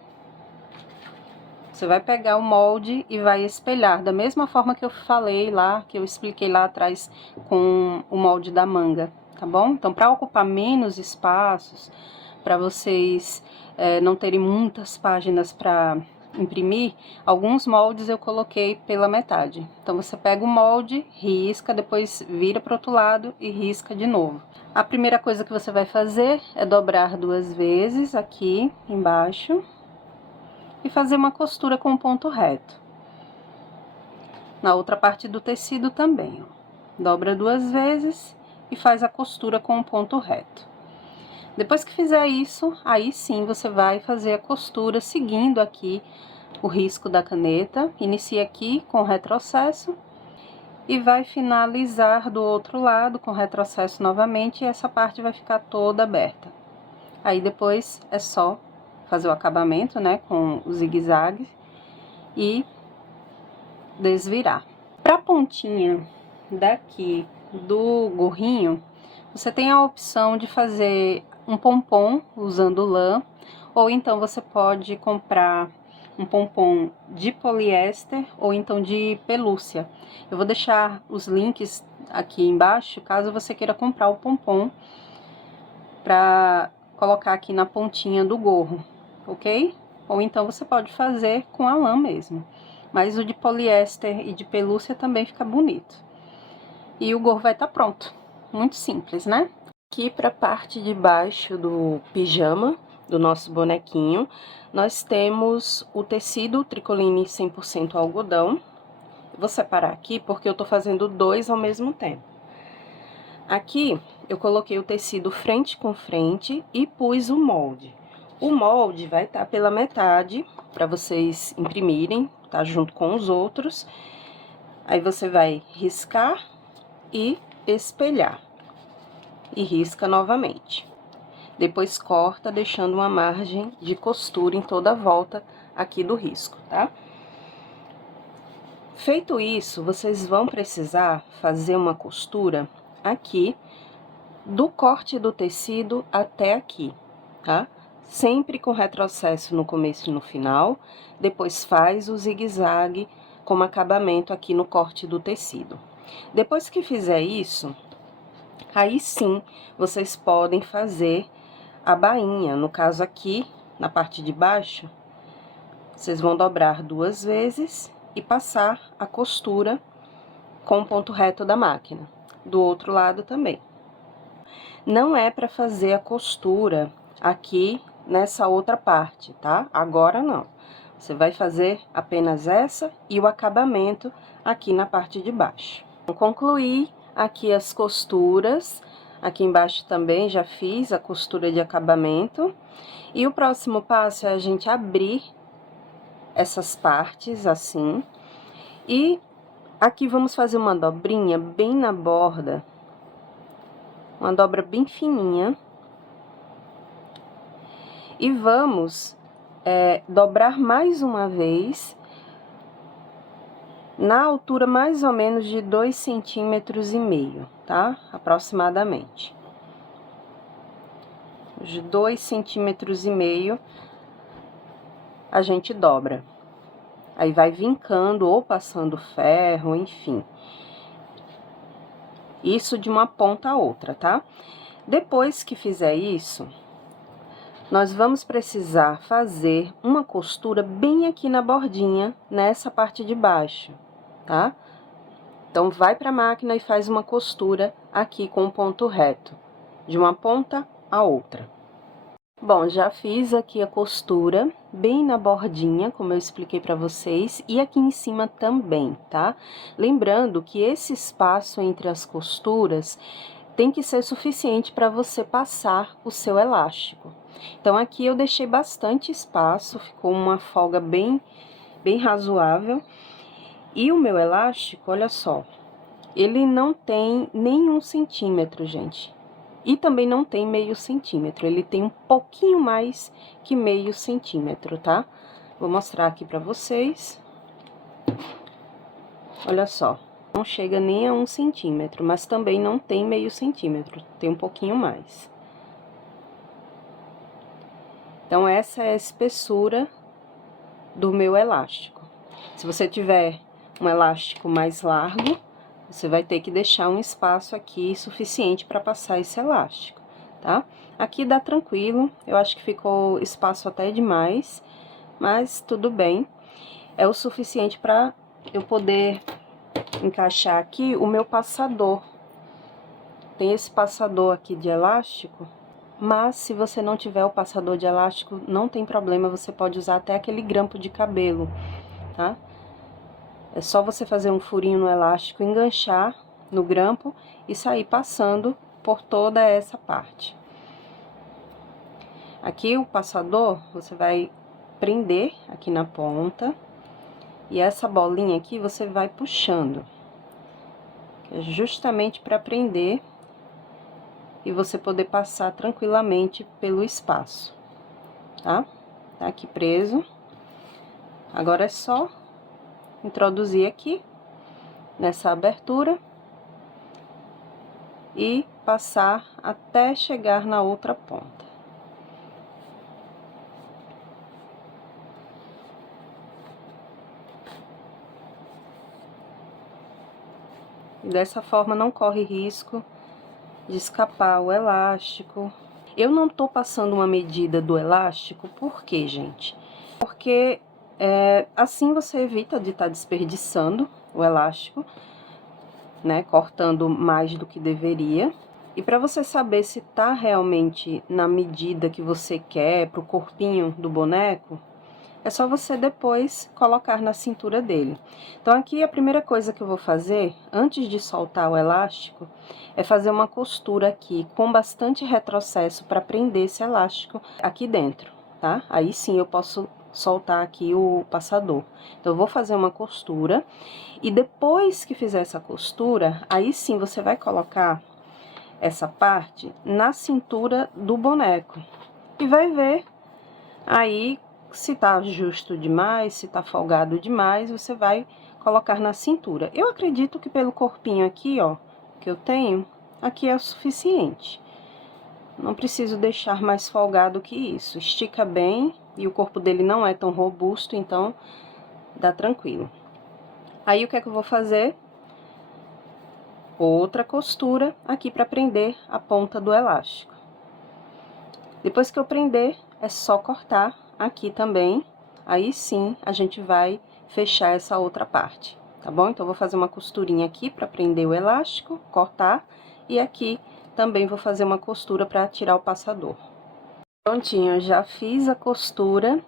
Você vai pegar o molde e vai espelhar, da mesma forma que eu falei lá, que eu expliquei lá atrás com o molde da manga, tá bom? Então, para ocupar menos espaços, para vocês não terem muitas páginas para imprimir, alguns moldes eu coloquei pela metade. Então, você pega o molde, risca, depois vira para o outro lado e risca de novo. A primeira coisa que você vai fazer é dobrar 2 vezes aqui embaixo e fazer uma costura com ponto reto. Na outra parte do tecido também, ó. dobra 2 vezes e faz a costura com um ponto reto. Depois que fizer isso, aí sim você vai fazer a costura seguindo aqui o risco da caneta. Inicia aqui com retrocesso e vai finalizar do outro lado com retrocesso novamente, e essa parte vai ficar toda aberta. Aí depois é só fazer o acabamento, né, com o zigue-zague e desvirar. Para a pontinha daqui do gorrinho, você tem a opção de fazer um pompom usando lã, ou então você pode comprar um pompom de poliéster ou então de pelúcia. Eu vou deixar os links aqui embaixo, caso você queira comprar o pompom para colocar aqui na pontinha do gorro, ok? Ou então você pode fazer com a lã mesmo, mas o de poliéster e de pelúcia também fica bonito. E o gorro vai estar pronto, muito simples, né? Aqui para a parte de baixo do pijama, do nosso bonequinho, nós temos o tecido tricoline 100% algodão. Vou separar aqui porque eu tô fazendo 2 ao mesmo tempo. Aqui eu coloquei o tecido frente com frente e pus o molde. O molde vai estar pela metade para vocês imprimirem, tá? Junto com os outros. Aí você vai riscar e espelhar. E risca novamente. Depois corta, deixando uma margem de costura em toda a volta aqui do risco, tá? Feito isso, vocês vão precisar fazer uma costura aqui do corte do tecido até aqui, tá? Sempre com retrocesso no começo e no final, depois faz o zigue-zague como acabamento aqui no corte do tecido. Depois que fizer isso, aí sim, vocês podem fazer a bainha. No caso aqui, na parte de baixo, vocês vão dobrar 2 vezes e passar a costura com o ponto reto da máquina. Do outro lado também. Não é para fazer a costura aqui nessa outra parte, tá? Agora não. Você vai fazer apenas essa e o acabamento aqui na parte de baixo. Vou concluir aqui as costuras. Aqui embaixo também já fiz a costura de acabamento. E o próximo passo é a gente abrir essas partes assim. E aqui vamos fazer uma dobrinha bem na borda. Uma dobra bem fininha. E vamos dobrar mais uma vez na altura mais ou menos de 2,5 centímetros, tá? Aproximadamente. De 2,5 centímetros a gente dobra. Aí vai vincando ou passando ferro, enfim. Isso de uma ponta a outra, tá? Depois que fizer isso, nós vamos precisar fazer uma costura bem aqui na bordinha, nessa parte de baixo, tá? Então, vai pra máquina e faz uma costura aqui com o ponto reto, de uma ponta a outra. Bom, já fiz aqui a costura bem na bordinha, como eu expliquei pra vocês, e aqui em cima também, tá? Lembrando que esse espaço entre as costuras tem que ser suficiente para você passar o seu elástico. Então, aqui eu deixei bastante espaço, ficou uma folga bem razoável. E o meu elástico, olha só, ele não tem nem 1 centímetro, gente. E também não tem meio centímetro, ele tem um pouquinho mais que meio centímetro, tá? Vou mostrar aqui pra vocês. Olha só, não chega nem a 1 centímetro, mas também não tem meio centímetro, tem um pouquinho mais. Então, essa é a espessura do meu elástico. Se você tiver um elástico mais largo, você vai ter que deixar um espaço aqui suficiente para passar esse elástico, tá? Aqui dá tranquilo, eu acho que ficou espaço até demais, mas tudo bem. É o suficiente para eu poder encaixar aqui o meu passador. Tem esse passador aqui de elástico, mas se você não tiver o passador de elástico, não tem problema, você pode usar até aquele grampo de cabelo, tá? É só você fazer um furinho no elástico, enganchar no grampo e sair passando por toda essa parte. Aqui o passador, você vai prender aqui na ponta, e essa bolinha aqui você vai puxando, que é justamente para prender e você poder passar tranquilamente pelo espaço, tá? Tá aqui preso. Agora é só introduzir aqui nessa abertura e passar até chegar na outra ponta. E dessa forma não corre risco de escapar o elástico. Eu não tô passando uma medida do elástico, por quê, gente? Porque assim você evita de estar desperdiçando o elástico, né? Cortando mais do que deveria. E para você saber se tá realmente na medida que você quer pro corpinho do boneco, é só você depois colocar na cintura dele. Então, aqui a primeira coisa que eu vou fazer, antes de soltar o elástico, é fazer uma costura aqui com bastante retrocesso para prender esse elástico aqui dentro, tá? Aí sim eu posso soltar aqui o passador. Então, eu vou fazer uma costura e depois que fizer essa costura, aí sim você vai colocar essa parte na cintura do boneco e vai ver aí se tá justo demais, se tá folgado demais, você vai colocar na cintura. Eu acredito que pelo corpinho aqui, ó, que eu tenho, aqui é o suficiente. Não preciso deixar mais folgado que isso. Estica bem e o corpo dele não é tão robusto, então dá tranquilo. Aí o que é que eu vou fazer? Outra costura aqui para prender a ponta do elástico. Depois que eu prender, é só cortar aqui também, aí sim a gente vai fechar essa outra parte, tá bom? Então, eu vou fazer uma costurinha aqui para prender o elástico, cortar, e aqui também vou fazer uma costura para tirar o passador. Prontinho, eu já fiz a costura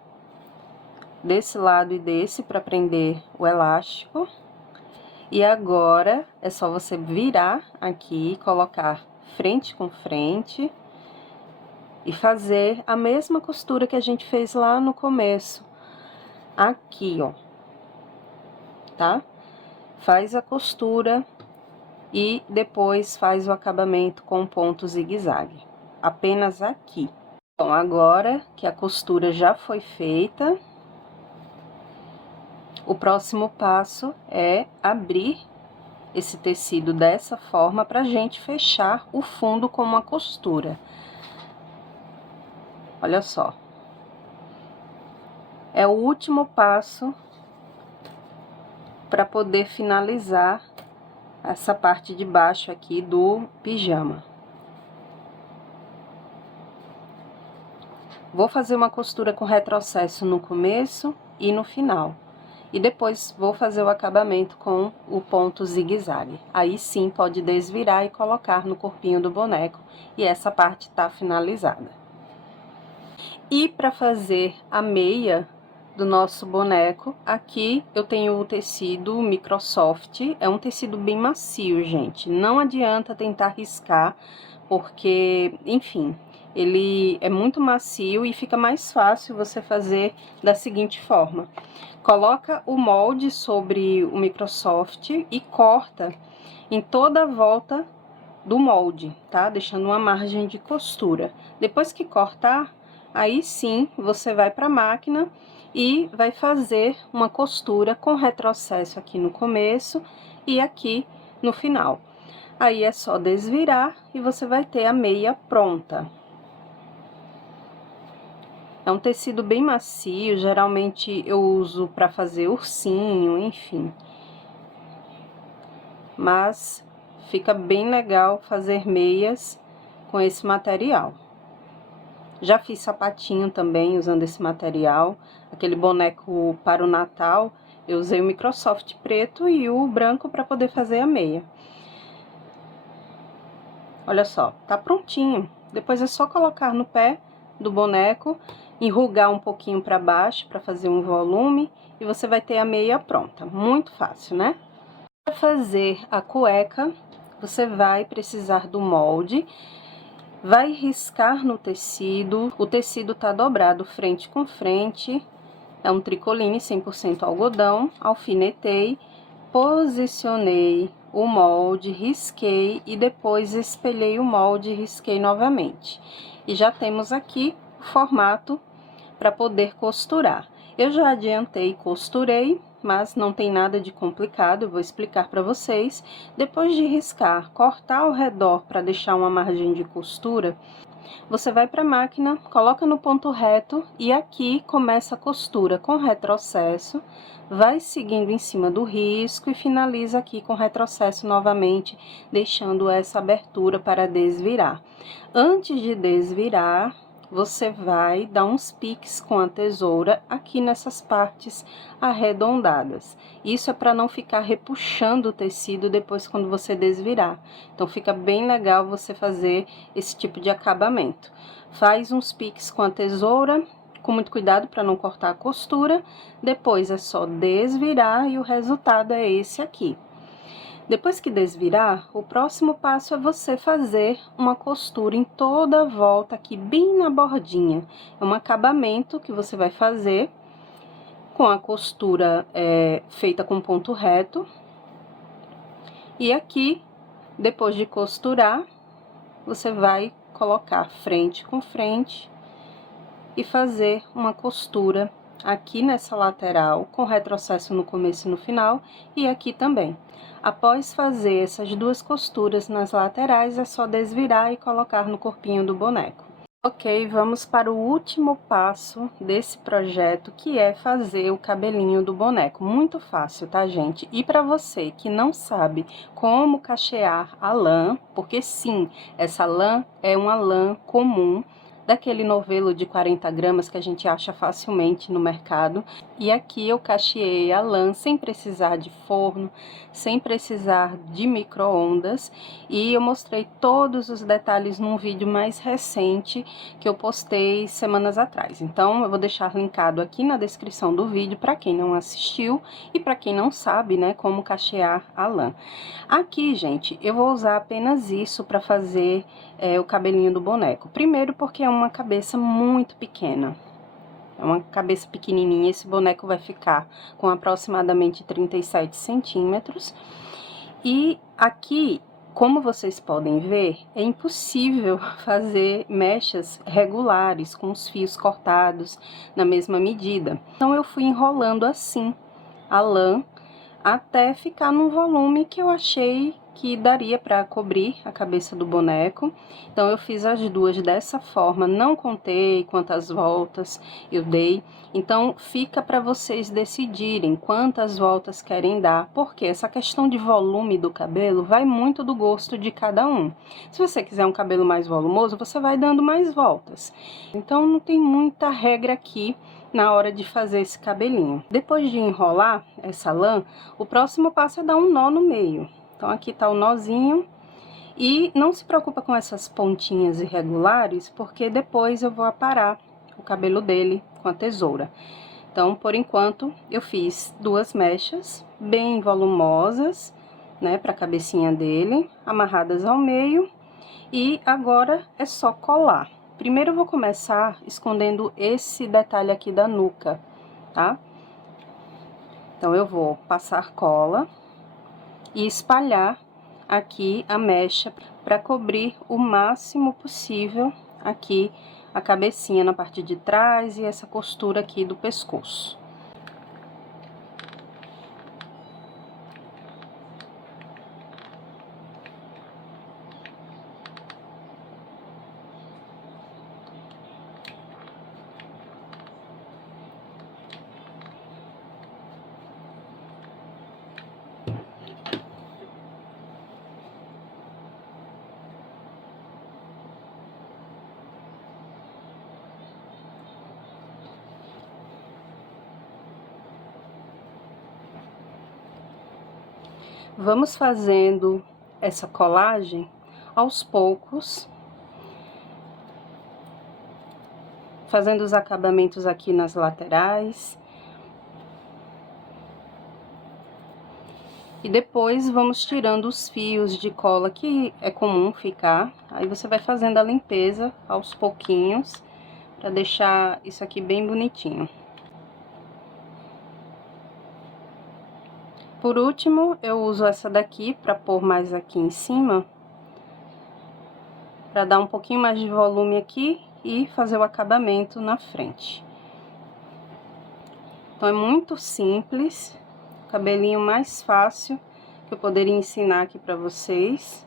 desse lado e desse para prender o elástico. E agora, é só você virar aqui, colocar frente com frente e fazer a mesma costura que a gente fez lá no começo, aqui, ó, tá? Faz a costura e depois faz o acabamento com ponto zigue-zague, apenas aqui. Bom, agora que a costura já foi feita, o próximo passo é abrir esse tecido dessa forma pra gente fechar o fundo com uma costura. Olha só. É o último passo para poder finalizar essa parte de baixo aqui do pijama. Vou fazer uma costura com retrocesso no começo e no final. E depois vou fazer o acabamento com o ponto zigue-zague. Aí sim pode desvirar e colocar no corpinho do boneco. E essa parte tá finalizada. E para fazer a meia do nosso boneco, aqui eu tenho o tecido Microsoft, é um tecido bem macio, gente. Não adianta tentar riscar, porque, enfim, ele é muito macio e fica mais fácil você fazer da seguinte forma. Coloca o molde sobre o Microsoft e corta em toda a volta do molde, tá? Deixando uma margem de costura. Depois que cortar, aí sim você vai para a máquina e vai fazer uma costura com retrocesso aqui no começo e aqui no final. Aí é só desvirar e você vai ter a meia pronta. É um tecido bem macio, geralmente eu uso para fazer ursinho, enfim. Mas fica bem legal fazer meias com esse material. Já fiz sapatinho também usando esse material. Aquele boneco para o Natal, eu usei o Microsoft preto e o branco para poder fazer a meia. Olha só, tá prontinho. Depois é só colocar no pé do boneco, enrugar um pouquinho para baixo para fazer um volume e você vai ter a meia pronta. Muito fácil, né? Para fazer a cueca, você vai precisar do molde, vai riscar no tecido, o tecido tá dobrado frente com frente, é um tricoline 100% algodão, alfinetei, posicionei o molde, risquei e depois espelhei o molde e risquei novamente. E já temos aqui o formato para poder costurar. Eu já adiantei e costurei, mas não tem nada de complicado, eu vou explicar para vocês. Depois de riscar, cortar ao redor para deixar uma margem de costura, você vai para a máquina, coloca no ponto reto e aqui começa a costura com retrocesso, vai seguindo em cima do risco e finaliza aqui com retrocesso novamente, deixando essa abertura para desvirar. Antes de desvirar, você vai dar uns piques com a tesoura aqui nessas partes arredondadas. Isso é para não ficar repuxando o tecido depois quando você desvirar. Então, fica bem legal você fazer esse tipo de acabamento. Faz uns piques com a tesoura, com muito cuidado para não cortar a costura. Depois é só desvirar e o resultado é esse aqui. Depois que desvirar, o próximo passo é você fazer uma costura em toda a volta aqui, bem na bordinha. É um acabamento que você vai fazer com a costura feita com ponto reto. E aqui, depois de costurar, você vai colocar frente com frente e fazer uma costura aqui nessa lateral, com retrocesso no começo e no final, e aqui também. Após fazer essas duas costuras nas laterais, é só desvirar e colocar no corpinho do boneco. Ok, vamos para o último passo desse projeto, que é fazer o cabelinho do boneco. Muito fácil, tá, gente? E para você que não sabe como cachear a lã, porque sim, essa lã é uma lã comum, daquele novelo de 40 gramas que a gente acha facilmente no mercado. E aqui eu cacheei a lã sem precisar de forno, sem precisar de micro-ondas. E eu mostrei todos os detalhes num vídeo mais recente que eu postei semanas atrás. Então, eu vou deixar linkado aqui na descrição do vídeo para quem não assistiu e para quem não sabe, né, como cachear a lã. Aqui, gente, eu vou usar apenas isso para fazer o cabelinho do boneco. Primeiro porque é uma cabeça muito pequena. É uma cabeça pequenininha, esse boneco vai ficar com aproximadamente 37 centímetros. E aqui, como vocês podem ver, é impossível fazer mechas regulares, com os fios cortados na mesma medida. Então, eu fui enrolando assim a lã até ficar num volume que eu achei que daria para cobrir a cabeça do boneco. Então, eu fiz as duas dessa forma, não contei quantas voltas eu dei. Então, fica para vocês decidirem quantas voltas querem dar, porque essa questão de volume do cabelo vai muito do gosto de cada um. Se você quiser um cabelo mais volumoso, você vai dando mais voltas. Então, não tem muita regra aqui na hora de fazer esse cabelinho. Depois de enrolar essa lã, o próximo passo é dar um nó no meio. Então, aqui tá o nozinho. E não se preocupa com essas pontinhas irregulares, porque depois eu vou aparar o cabelo dele com a tesoura. Então, por enquanto, eu fiz duas mechas bem volumosas, né, pra cabecinha dele, amarradas ao meio. E agora é só colar. Primeiro eu vou começar escondendo esse detalhe aqui da nuca, tá? Então, eu vou passar cola e espalhar aqui a mecha para cobrir o máximo possível aqui a cabecinha na parte de trás e essa costura aqui do pescoço. Vamos fazendo essa colagem aos poucos, fazendo os acabamentos aqui nas laterais. E depois vamos tirando os fios de cola que é comum ficar. Aí você vai fazendo a limpeza aos pouquinhos, para deixar isso aqui bem bonitinho. Por último, eu uso essa daqui para pôr mais aqui em cima, para dar um pouquinho mais de volume aqui e fazer o acabamento na frente. Então, é muito simples, o cabelinho mais fácil que eu poderia ensinar aqui para vocês.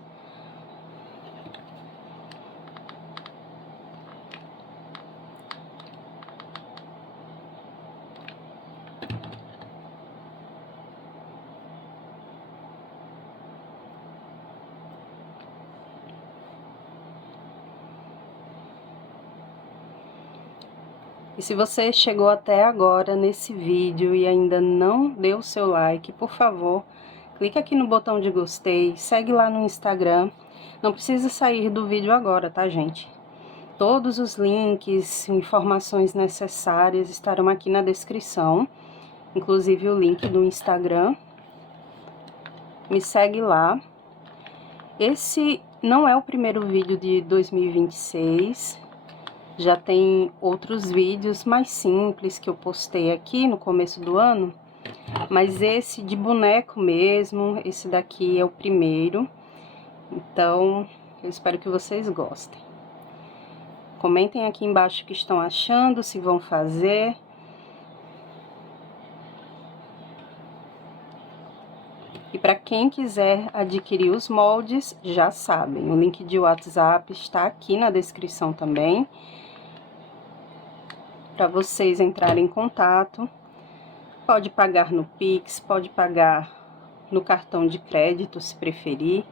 E se você chegou até agora nesse vídeo e ainda não deu o seu like, por favor, clica aqui no botão de gostei, segue lá no Instagram. Não precisa sair do vídeo agora, tá, gente? Todos os links, informações necessárias estarão aqui na descrição, inclusive o link do Instagram. Me segue lá. Esse não é o primeiro vídeo de 2026. Já tem outros vídeos mais simples que eu postei aqui no começo do ano, mas esse de boneco mesmo, esse daqui é o primeiro. Então, eu espero que vocês gostem. Comentem aqui embaixo o que estão achando, se vão fazer. E para quem quiser adquirir os moldes, já sabem, o link de WhatsApp está aqui na descrição também, para vocês entrarem em contato. Pode pagar no Pix, pode pagar no cartão de crédito, se preferir.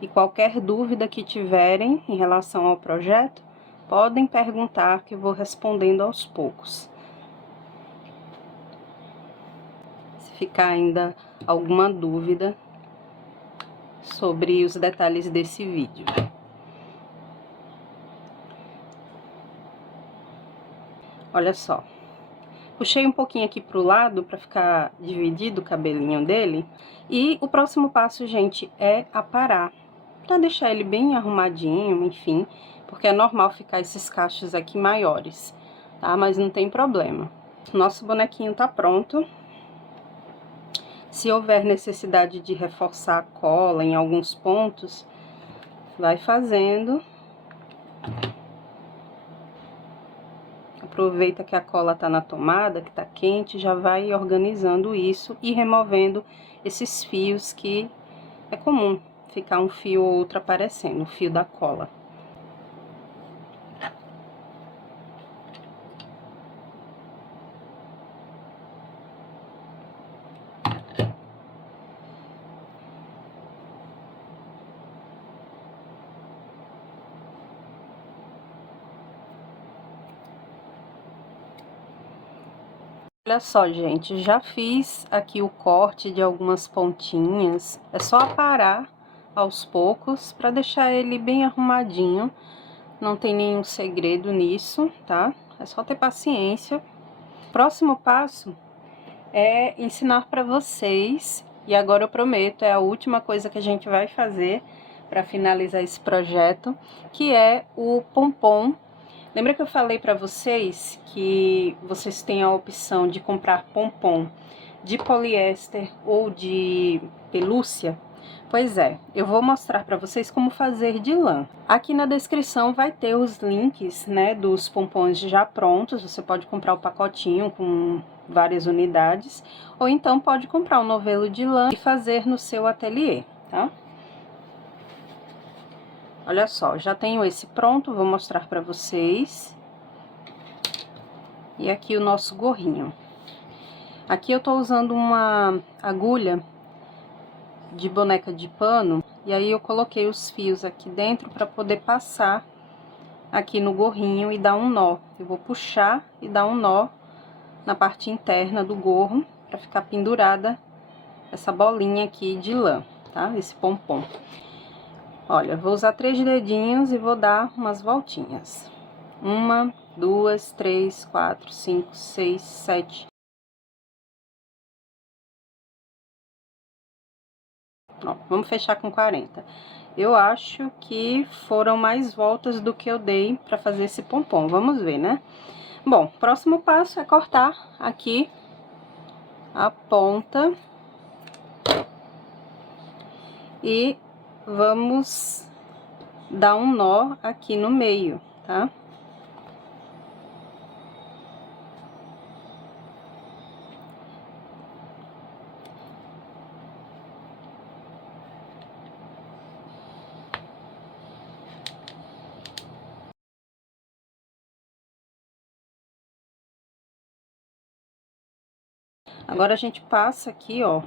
E qualquer dúvida que tiverem em relação ao projeto, podem perguntar que eu vou respondendo aos poucos. Se ficar ainda alguma dúvida sobre os detalhes desse vídeo. Olha só, puxei um pouquinho aqui pro lado para ficar dividido o cabelinho dele. E o próximo passo, gente, é aparar, para deixar ele bem arrumadinho, enfim, porque é normal ficar esses cachos aqui maiores, tá? Mas não tem problema. Nosso bonequinho tá pronto. Se houver necessidade de reforçar a cola em alguns pontos, vai fazendo. Aproveita que a cola tá na tomada, que tá quente, já vai organizando isso e removendo esses fios que é comum ficar um fio ou outro aparecendo, o fio da cola. Olha só, gente, já fiz aqui o corte de algumas pontinhas. É só aparar aos poucos para deixar ele bem arrumadinho. Não tem nenhum segredo nisso, tá? É só ter paciência. Próximo passo é ensinar para vocês, e agora eu prometo, é a última coisa que a gente vai fazer para finalizar esse projeto, que é o pompom. Lembra que eu falei para vocês que vocês têm a opção de comprar pompom de poliéster ou de pelúcia? Pois é, eu vou mostrar para vocês como fazer de lã. Aqui na descrição vai ter os links, né, dos pompons já prontos. Você pode comprar o pacotinho com várias unidades, ou então pode comprar um novelo de lã e fazer no seu ateliê, tá? Olha só, já tenho esse pronto, vou mostrar pra vocês. E aqui o nosso gorrinho. Aqui eu tô usando uma agulha de boneca de pano, e aí eu coloquei os fios aqui dentro pra poder passar aqui no gorrinho e dar um nó. Eu vou puxar e dar um nó na parte interna do gorro, pra ficar pendurada essa bolinha aqui de lã, tá? Esse pompom. Olha, vou usar 3 dedinhos e vou dar umas voltinhas. 1, 2, 3, 4, 5, 6, 7. Ó, vamos fechar com 40. Eu acho que foram mais voltas do que eu dei pra fazer esse pompom. Vamos ver, né? Bom, próximo passo é cortar aqui a ponta. E vamos dar um nó aqui no meio, tá? Agora a gente passa aqui, ó,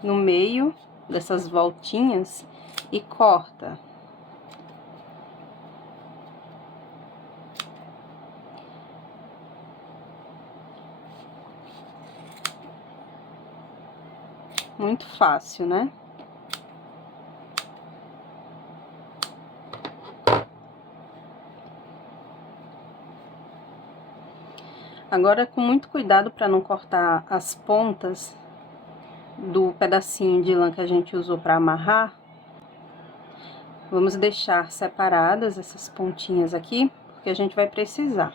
no meio dessas voltinhas e corta. Muito fácil, né? Agora, com muito cuidado para não cortar as pontas do pedacinho de lã que a gente usou para amarrar, vamos deixar separadas essas pontinhas aqui, porque a gente vai precisar.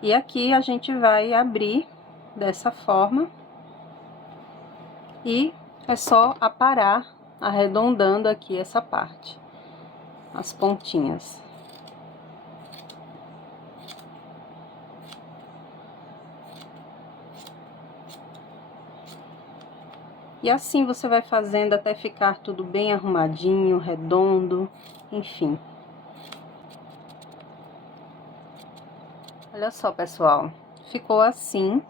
E aqui a gente vai abrir dessa forma e é só aparar, arredondando aqui essa parte, as pontinhas. E assim você vai fazendo até ficar tudo bem arrumadinho, redondo, enfim. Olha só, pessoal, ficou assim.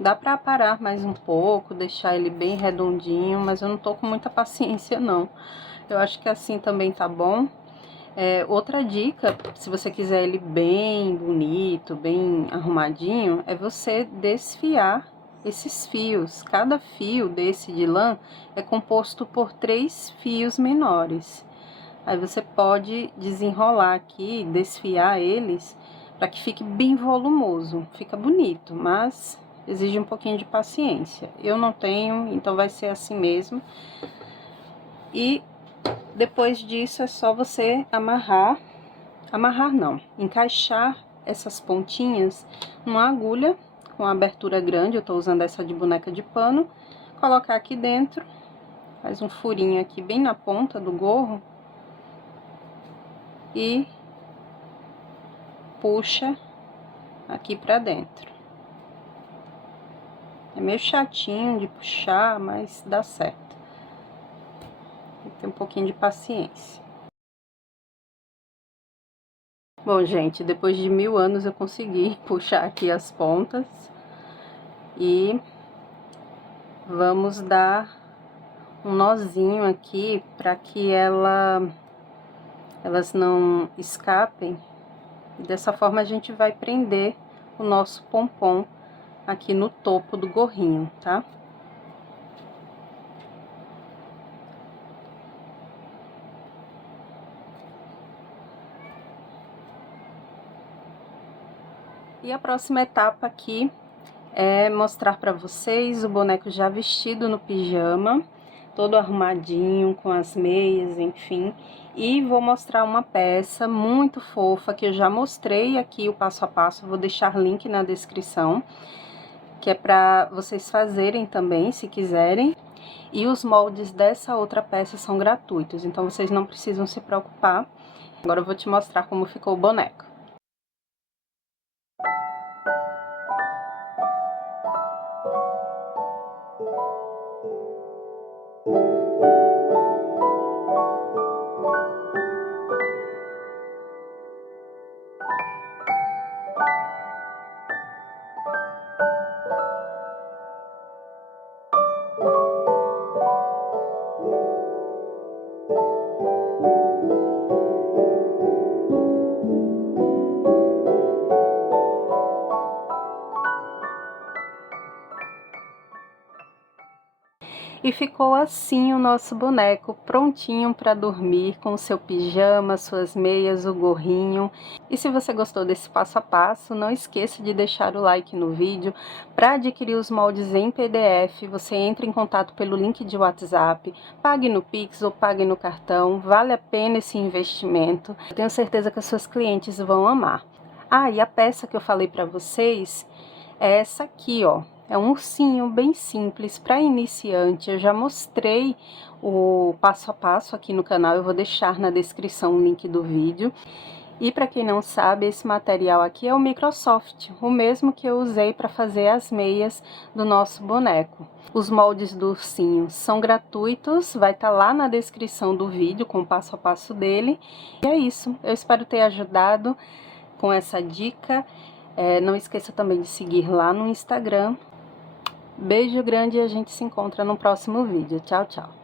Dá pra aparar mais um pouco, deixar ele bem redondinho, mas eu não tô com muita paciência, não. Eu acho que assim também tá bom. Outra dica, se você quiser ele bem bonito, bem arrumadinho, é você desfiar esses fios. Cada fio desse de lã é composto por 3 fios menores. Aí você pode desenrolar aqui, desfiar eles, para que fique bem volumoso. Fica bonito, mas exige um pouquinho de paciência. Eu não tenho, então vai ser assim mesmo. E depois disso é só você amarrar não, encaixar essas pontinhas numa agulha com abertura grande. Eu tô usando essa de boneca de pano. Colocar aqui dentro, faz um furinho aqui bem na ponta do gorro e puxa aqui pra dentro. É meio chatinho de puxar, mas dá certo. Tem que ter um pouquinho de paciência. Bom, gente, depois de 1000 anos eu consegui puxar aqui as pontas. E vamos dar um nozinho aqui para que elas não escapem. E dessa forma a gente vai prender o nosso pompom aqui no topo do gorrinho, tá? E a próxima etapa aqui é mostrar para vocês o boneco já vestido no pijama, todo arrumadinho, com as meias, enfim. E vou mostrar uma peça muito fofa, que eu já mostrei aqui o passo a passo, vou deixar link na descrição, que é para vocês fazerem também, se quiserem. E os moldes dessa outra peça são gratuitos, então vocês não precisam se preocupar. Agora eu vou te mostrar como ficou o boneco. ficou assim o nosso boneco, prontinho para dormir, com o seu pijama, suas meias, o gorrinho. E se você gostou desse passo a passo, não esqueça de deixar o like no vídeo. Para adquirir os moldes em PDF, você entra em contato pelo link de WhatsApp, pague no Pix ou pague no cartão, vale a pena esse investimento. Eu tenho certeza que as suas clientes vão amar. Ah, e a peça que eu falei para vocês é essa aqui, ó. É um ursinho bem simples para iniciante. Eu já mostrei o passo a passo aqui no canal, eu vou deixar na descrição o link do vídeo. E para quem não sabe, esse material aqui é o Microsoft, o mesmo que eu usei para fazer as meias do nosso boneco. Os moldes do ursinho são gratuitos, vai estar lá na descrição do vídeo com o passo a passo dele. E é isso, eu espero ter ajudado com essa dica. Não esqueça também de seguir lá no Instagram. Beijo grande e a gente se encontra no próximo vídeo. Tchau, tchau.